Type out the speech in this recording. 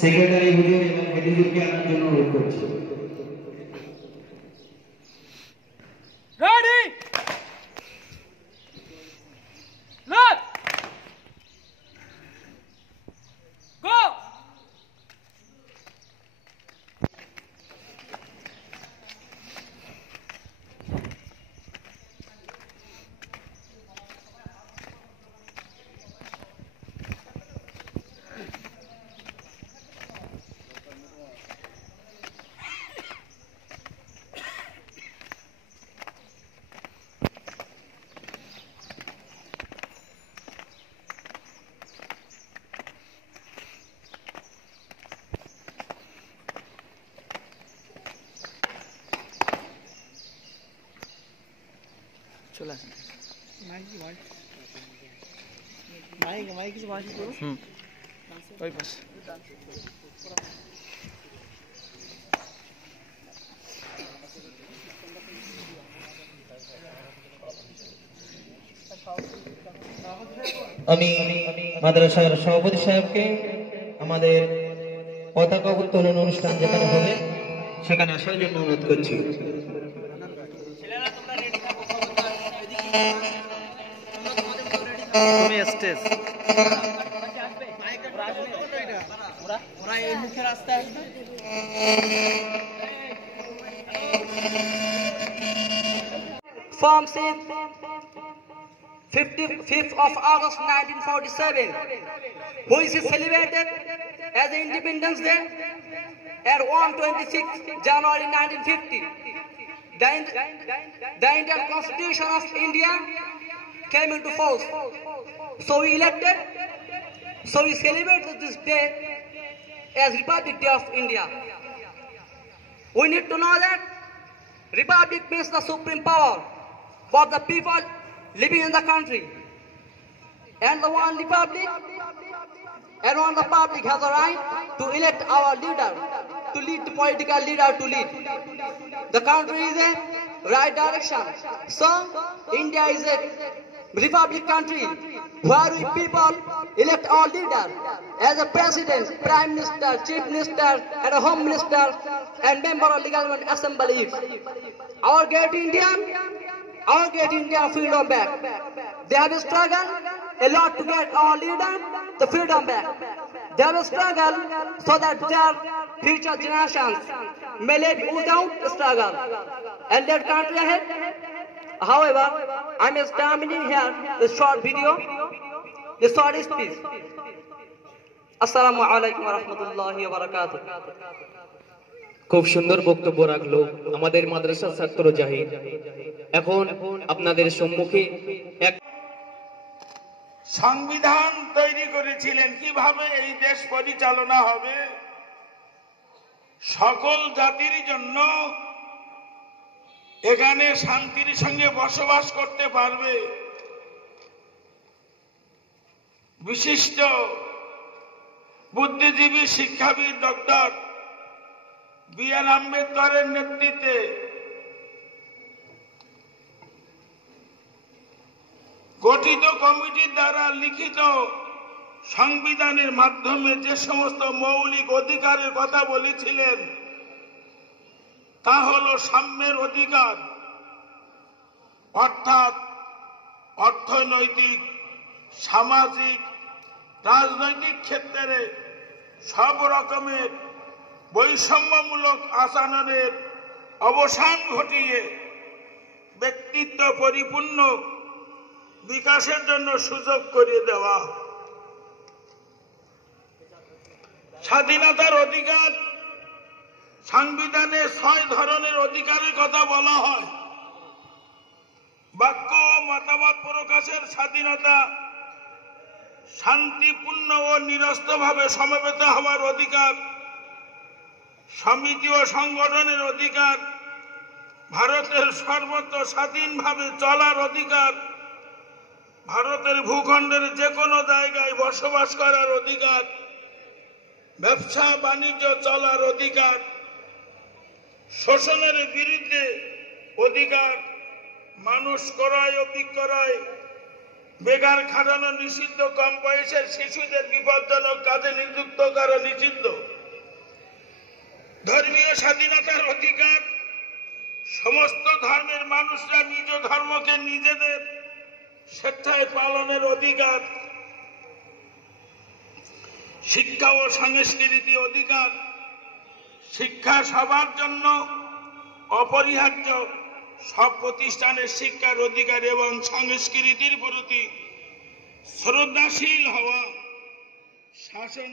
Secretary হুজুর এবং হেডিদেরকে আনার জন্য অনুরোধ করছি। Ready! Left! Go! চলে আসেন মাইক কিছু বাঁশি করো ওই পাশে আমি মাদ্রাসার সভাপতি সাহেবকে আমাদের পতাকা উত্তোলন অনুষ্ঠান যেখানে হবে সেখানে আসার জন্য অনুরোধ করছি। তুমি stage Form 5th of August 1947, which is celebrated as Independence Day at 126 January 1950. The Indian Constitution of India came into force. So we celebrate this day as Republic Day of India. We need to know that Republic means the supreme power for the people living in the country. And the one republic, and one the public has a right to elect our leader, to lead the political leader to lead. The country is a right direction. So India is a republic country where we people elect our leader as a president, prime minister, chief minister, and a home minister, and member of legal assembly. Our great Indian freedom back. They have struggled a lot to get our leader the freedom back. They have struggled so that their future generations may live without struggle and their country ahead. However, I am terminating here the short video, the short speech. Assalamu alaikum wa rahmatullahi wa barakatuh. খুব সুন্দর বক্তব্য রাখলো আমাদের মাদ্রাসার ছাত্র জাহিদ। এখন আপনাদের সম্মুখে এক সংবিধান তৈরি করেছিলেন, কিভাবে এই দেশ পরিচালনা হবে, সকল জাতির জন্য এখানে শান্তির সঙ্গে বসবাস করতে পারবে। বিশিষ্ট বুদ্ধিজীবী শিক্ষাবিদ ডক্টর বি.আর. আম্বেদকরের নেতৃত্বে গঠিত কমিটির দ্বারা লিখিত সংবিধানের মাধ্যমে যে সমস্ত মৌলিক অধিকারের কথা বলেছিলেন তা হল সাম্যের অধিকার, অর্থাৎ অর্থনৈতিক, সামাজিক, রাজনৈতিক ক্ষেত্রে সব রকমের বৈষম্যমূলক আচরণের অবসান ঘটিয়ে ব্যক্তিত্ব পরিপূর্ণ বিকাশের জন্য সুযোগ করে দেওয়া। স্বাধীনতার অধিকার, সংবিধানে 6 ধরনের অধিকারের কথা বলা হয়। বাক্য ও মতামত প্রকাশের স্বাধীনতা, শান্তিপূর্ণ ও নিরস্ত্রভাবে সমবেত হওয়ার অধিকার, সমিতি ও সংগঠনের অধিকার, ভারতের সর্বত্র স্বাধীনভাবে চলার অধিকার, ভারতের ভূখণ্ডের যে কোনো জায়গায় বসবাস করার অধিকার, ব্যবসা বাণিজ্য চলার অধিকার, শোষণের বিরুদ্ধে অধিকার, মানুষ ক্রয় ও বিক্রয়, বেকার খাটানো নিষিদ্ধ, কম বয়সের শিশুদের বিপজ্জনক কাজে নিযুক্ত করা নিষিদ্ধ। ধর্মীয় স্বাধীনতার অধিকার, সমস্ত ধর্মের মানুষরা নিজ ধর্মকে নিজেদের স্বেচ্ছায় পালনের অধিকার। শিক্ষা ও সংস্কৃতি অধিকার, শিক্ষা সবার জন্য অপরিহার্য। সব প্রতিষ্ঠানের শিক্ষার অধিকার এবং সংস্কৃতির প্রতি শ্রদ্ধাশীল হওয়া, শাসন